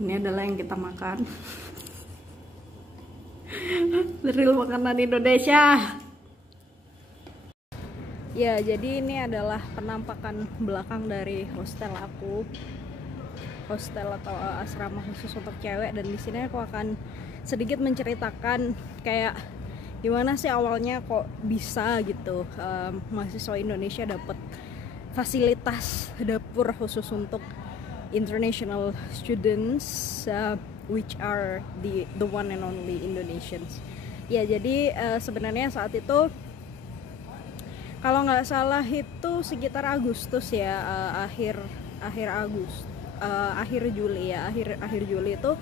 Ini adalah yang kita makan. Real makanan Indonesia. Ya, jadi ini adalah penampakan belakang dari hostel aku. Hostel atau asrama khusus untuk cewek, dan di sini aku akan sedikit menceritakan kayak gimana sih awalnya kok bisa gitu mahasiswa Indonesia dapat fasilitas dapur khusus untuk international students, which are the one and only Indonesians. Ya, jadi sebenarnya saat itu kalau nggak salah itu sekitar Agustus ya, akhir Juli ya, akhir Juli itu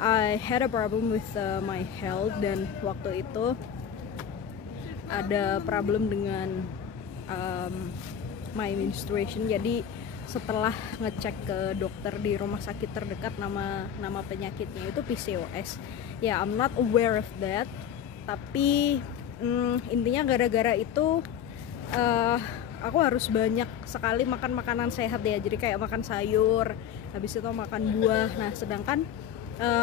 I had a problem with my health, dan waktu itu ada problem dengan my menstruation. Jadi setelah ngecek ke dokter di rumah sakit terdekat, nama penyakitnya itu PCOS. Ya, I'm not aware of that, tapi intinya gara-gara itu aku harus banyak sekali makan makanan sehat ya. Jadi kayak makan sayur, habis itu makan buah. Nah, sedangkan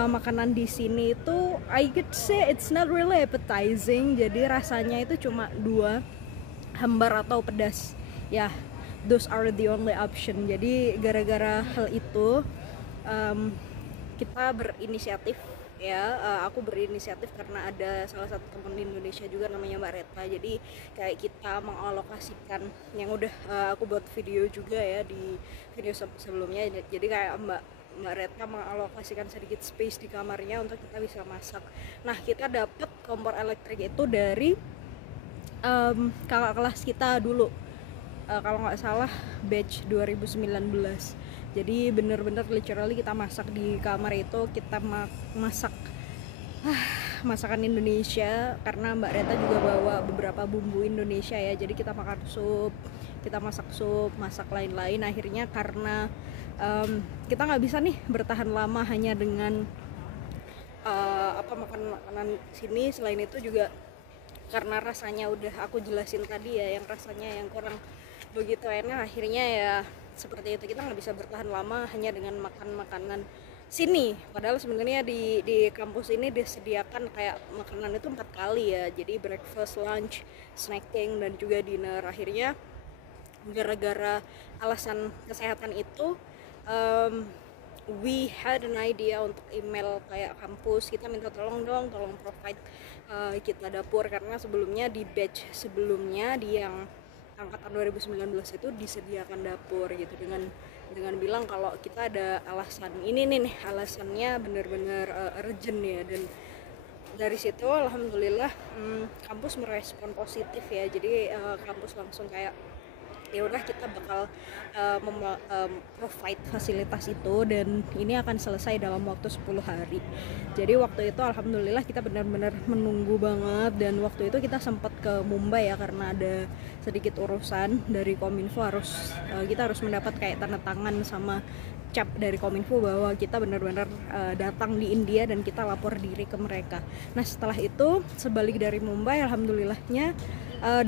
makanan di sini itu I could say it's not really appetizing. Jadi rasanya itu cuma dua, hambar atau pedas. Ya, those are the only option. Jadi gara-gara hal itu kita berinisiatif ya, aku berinisiatif karena ada salah satu teman di Indonesia juga namanya Mbak Reta. Jadi kayak kita mengalokasikan yang udah aku buat video juga ya di video sebelumnya. Jadi kayak Mbak Reta mengalokasikan sedikit space di kamarnya untuk kita bisa masak. Nah, kita dapat kompor elektrik itu dari kakak kelas kita dulu, kalau nggak salah batch 2019. Jadi bener-bener literally kita masak di kamar itu, kita masak masakan Indonesia, karena Mbak Reta juga bawa beberapa bumbu Indonesia ya. Jadi kita makan sup, kita masak sup, masak lain-lain. Akhirnya karena kita nggak bisa nih bertahan lama hanya dengan makan makanan sini. Selain itu juga karena rasanya udah aku jelasin tadi ya, yang rasanya yang kurang begitu enak. Akhirnya ya seperti itu, kita nggak bisa bertahan lama hanya dengan makan makanan sini. Padahal sebenarnya di kampus ini disediakan kayak makanan itu 4 kali ya. Jadi breakfast, lunch, snacking, dan juga dinner. Akhirnya gara-gara alasan kesehatan itu we had an idea untuk email kayak kampus, kita minta tolong provide kita dapur, karena sebelumnya di batch sebelumnya di yang angkatan 2019 itu disediakan dapur gitu, dengan bilang kalau kita ada alasan ini nih alasannya bener-bener urgent ya. Dan dari situ alhamdulillah kampus merespon positif ya. Jadi kampus langsung kayak ya udah, kita bakal provide fasilitas itu, dan ini akan selesai dalam waktu 10 hari. Jadi waktu itu alhamdulillah kita benar-benar menunggu banget, dan waktu itu kita sempat ke Mumbai ya, karena ada sedikit urusan dari Kominfo, kita harus mendapat kayak tanda tangan sama cap dari Kominfo bahwa kita benar-benar datang di India dan kita lapor diri ke mereka. Nah, setelah itu sebalik dari Mumbai, alhamdulillahnya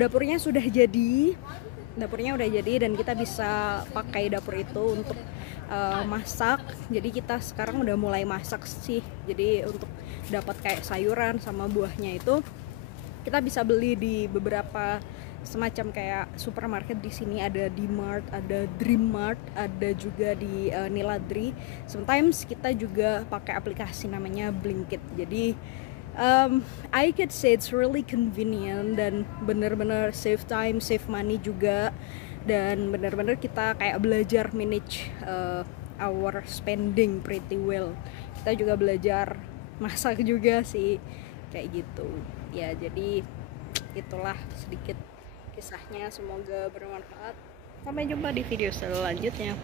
dapurnya udah jadi dan kita bisa pakai dapur itu untuk masak. Jadi kita sekarang udah mulai masak sih. Jadi untuk dapat kayak sayuran sama buahnya itu kita bisa beli di beberapa semacam kayak supermarket di sini. Ada D-Mart, ada Dream Mart, ada juga di Niladri. Sometimes kita juga pakai aplikasi namanya Blinkit. Jadi I could say it's really convenient dan bener-bener save time, save money juga, dan bener-bener kita kayak belajar manage our spending pretty well. Kita juga belajar masak juga sih, kayak gitu ya. Jadi itulah sedikit kisahnya, semoga bermanfaat. Sampai jumpa di video selanjutnya.